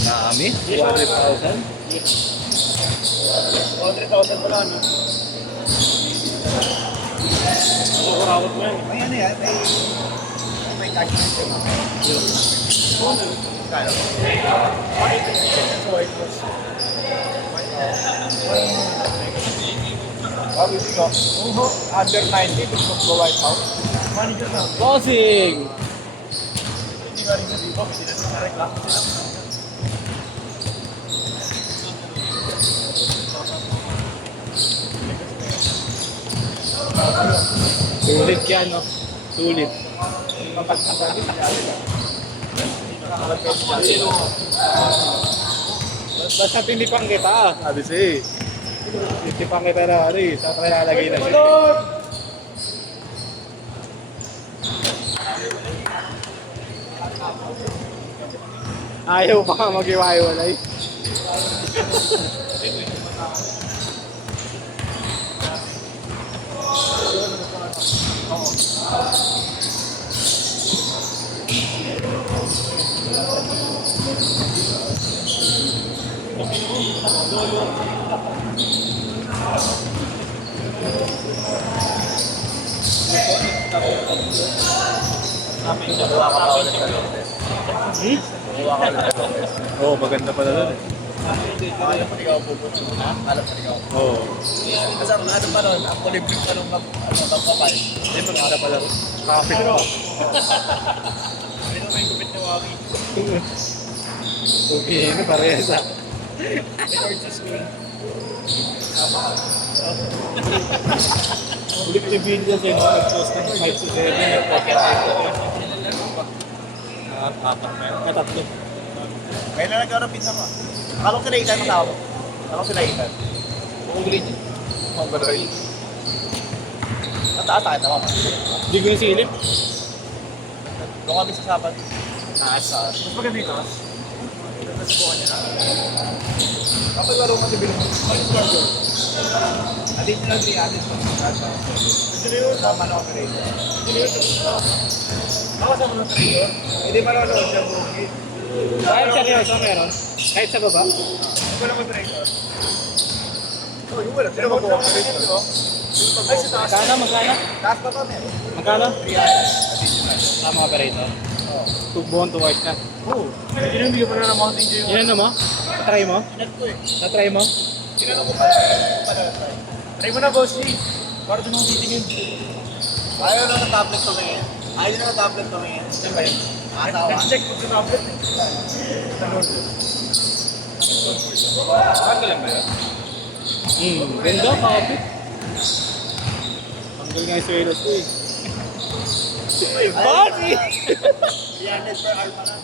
Dami? 200,000? 100,000 pala, no? Kukurawat mo yan. May ano yan, may tag na siya. Kano? Bago dito, under 90, gusto ko White House. Manager na. Bossing! Hindi ka rin sa dito, hindi na sa reklamo sila. Sulit yan, no? Sulit. Basta tinipang kita, sabi siya eh. Tinipang kita na rin, sa lalagay na siya. Ayaw pa ka mag-iwaiwalay. Oo, maganda pala doon eh. Alam pa ikaw pupunta mo na? Alam pa ikaw. Oo. Kasi ano pa nun, ang kulibring pa nung magpapay. Hindi, maganda pala doon. Kapit pa. Ano may gupit na wagi? Okay, ano parehas ah. Record sa school. Ulit yung video siya, no? Nag-post ng 5 to 7, nag-post ng 5 to 7. Apat na yun. Katatlo. Kailan nag-arapin na ka? Akala ko kinaitan mo tao. Akala ko kinaitan. Kung grade yun. Ang baroy. Nataas tayo naman. Hindi ko yung silip. Doon kami sa sabat. Taas. Mas maganda yung taas. Nasubukan niya na. Kapag laro mo nabili mo, ano yung laro? Adito lang si Adit mo. Sama na operator. Ako sama na operator. Hindi pa lalo siya bukid. Kahit seryoso meron? Kahit sa baba? Ikaw lang operator. Oh, yung wala. Sino mag-operator? Ay, sa taas. Magkano? Magkano? Taas pa pa meron. Magkano? 300. Tama operator. Oo. Tugbuhan to white na. Oo. Hindi mo na mountain dew yung... Yan mo? Na-try mo? Inat ko eh. Na-try mo? Tinanong ko pa. Try mo na, boss. Para doon ako titingin. Ayaw na ng tablet to ngayon. Ayaw na ng tablet to ngayon. Diba yun? Asawa. Check mo sa tablet. Bago lang ba yun? Ganda, kapit. Tanggal nga yung swelo ko eh. Body! 300 per hour pa lang.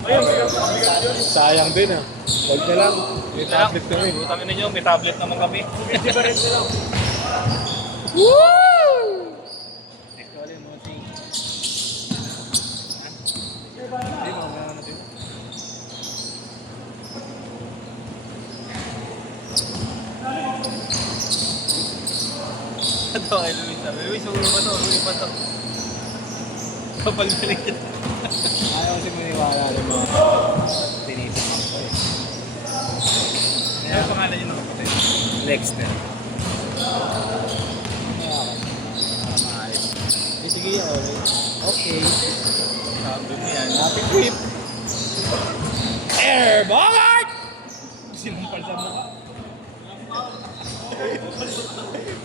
Ayun, bigat yun. Sayang din ah. Huwag na lang. May tablet kami. Utangin ninyo, may tablet naman kami. Different na lang. Woo! Actually, mo si... Hindi mo, mga natin. Ito kay Luis sabi, Luis, huwag pa to. Kapag balik yun. Ayaw kasi maniwala ng mga tinitipan ko eh. Ano pangalan yun ng kapatid? Lexter. Para maayos. Sige, okay. Sabi mo yan. Happy trip! Air Bogart! Sinumpal sa mukha.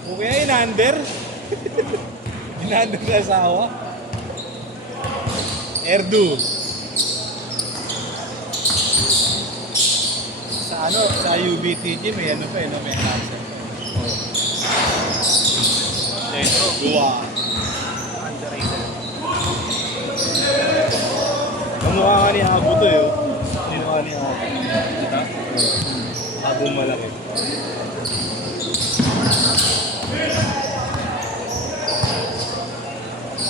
Okay, inander. Inander na asawa. Erdo. Sa ano, sa UBTG may ano pa eh, no? May answer. Oh. Dentro. Dua. Underrated. Kamukha ka ni Abo to eh. Kamukha ni Abo. Abo malaki.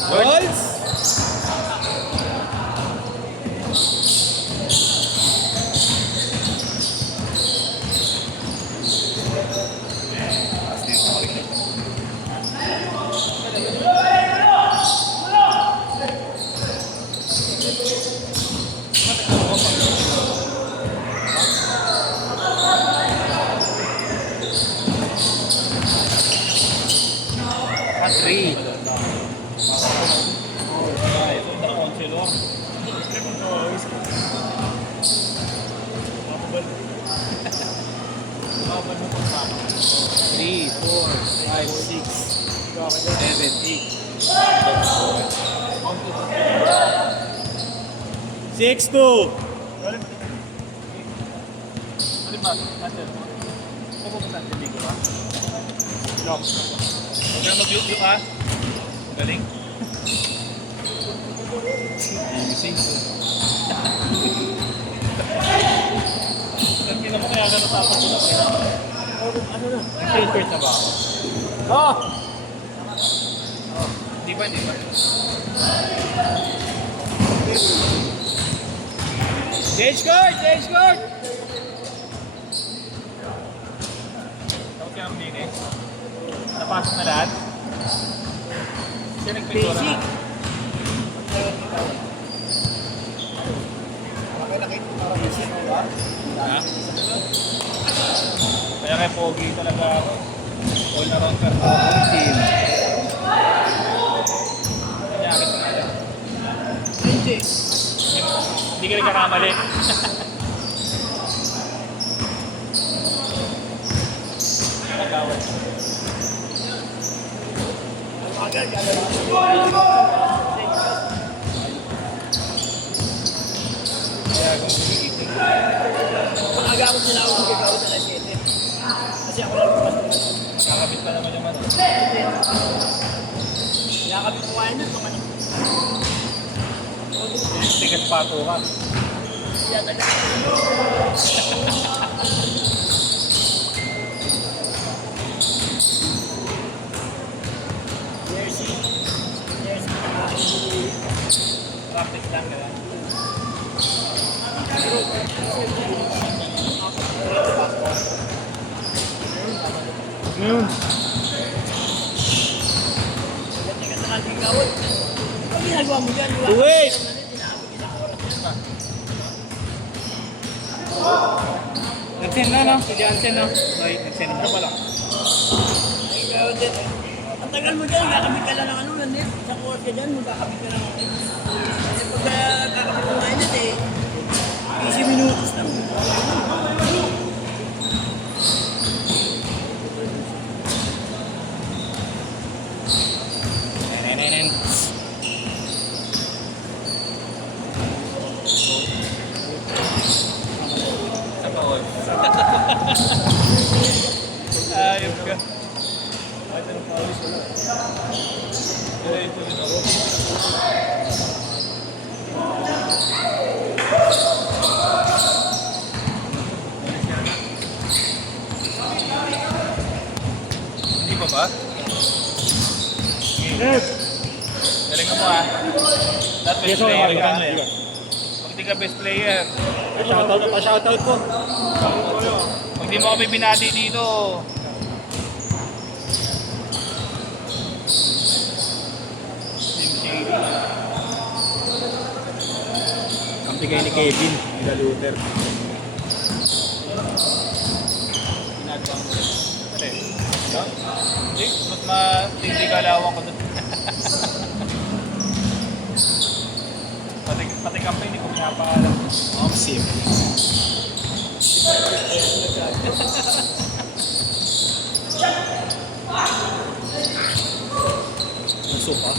Goals! Ay, ito na konselo. Mababal mo pang sama. 3, 4, 5, 6, 7, 8. 6-2. Ano ba? Natin. Saan mo ba saan? Ligo ba? Lock. Huwag ka na mag-view ha. Galing. Gising. Nagkina mo kaya gano'n tapos ko na kaya. Ano na? Nag-filter na ba ako? Oh! Di ba, di ba? Change court! Change court! Tapos kaya ang bilis. Napasok na lahat. Siya nagpintura na. Bakit nakita mo parang isip mo ba? Ha? Kaya kay Pogi talaga ako. All around ka. Team. Kanyakit na lang. Hindi. Hindi ka nagkakamali. Nagawad. Agad, Kaya kung gigising. Maaga ako sila ako nagagawa sa alas 7. Kasi ako lang lumas. Kakabit pa naman yung ano. Nakakabit ko kaya na. Baka naman. Tigas pato ka. Yata na. Jersey. Jersey. Practice lang ka lang. Ngayon. Ganda ka sa ating gawin. Ang ginagawa mo dyan. Wait! Nag-send na, no? Hindi unsend, no? Sorry, nag-send na. Ito pala. Ay, gawin din. Ang tagal mo dyan. Kakabit ka lang ng ano. Nandit. Sa course ka dyan. Magkakabit ka lang. Kasi pag kakabit mo ngayon natin, 15 minutos lang. Nenen. Sa bawal. Ayop ka. Kahit anong pawis wala. Kaya ito yun ako. Hindi pa ba? Galing mo ha. Not best player ka. Pag di ka best player, Pa-shoutout po. pag di mo kami binati dito, Slim Shady. Ang bigay ni Kevin, nila Luther. Ginagawa mo rin. Kasi, hindi, mas matindi kalawang ko doon. Pati campaign, hindi ko pinapaalam. Sim. Nasuka.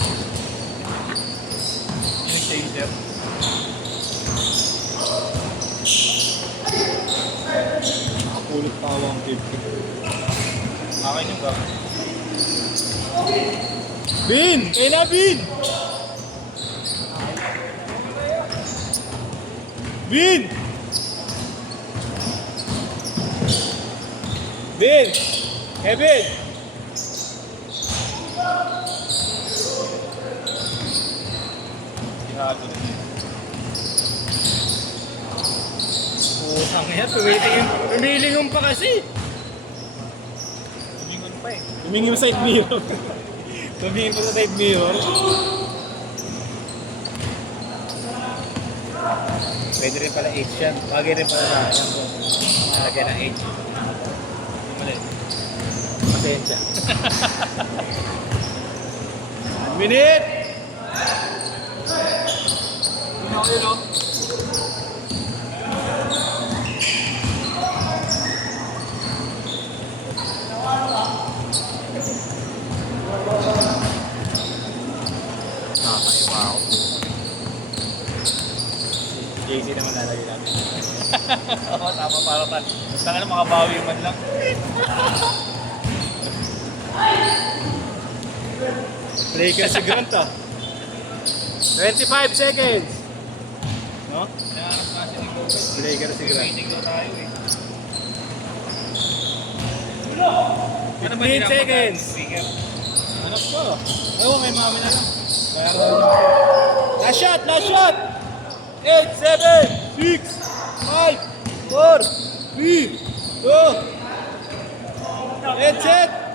Yung chaser. Nakapulot tawa ang 50. Akin yung gag. Bin! Kaya na, Bin! Bin! Bin! Kevin! Tihado na yun. Putang yan, tumilingon pa kasi. Tumingon pa eh. Tumingin sa side mirror. Tumingin pa sa side mirror. Pwede rin pala H yan. Bagay rin pala na yan. Lagyan ng H. Mali. Pasensya. 1 minute! yun o. Nakakaiba ako. JC naman lalagay natin. Oo, tama para pa. Basta na makabawi man lang. Play ka si Grant ah. 25 seconds. No? Nahanap nga si Nico. Play ka si Grant. Waiting daw tayo eh. 15 seconds. Speaker. Hanap ko. Oo, may mami na lang. Last shot! Last shot! 8, 7, 6, 5, 4, 3, 2, 1, set!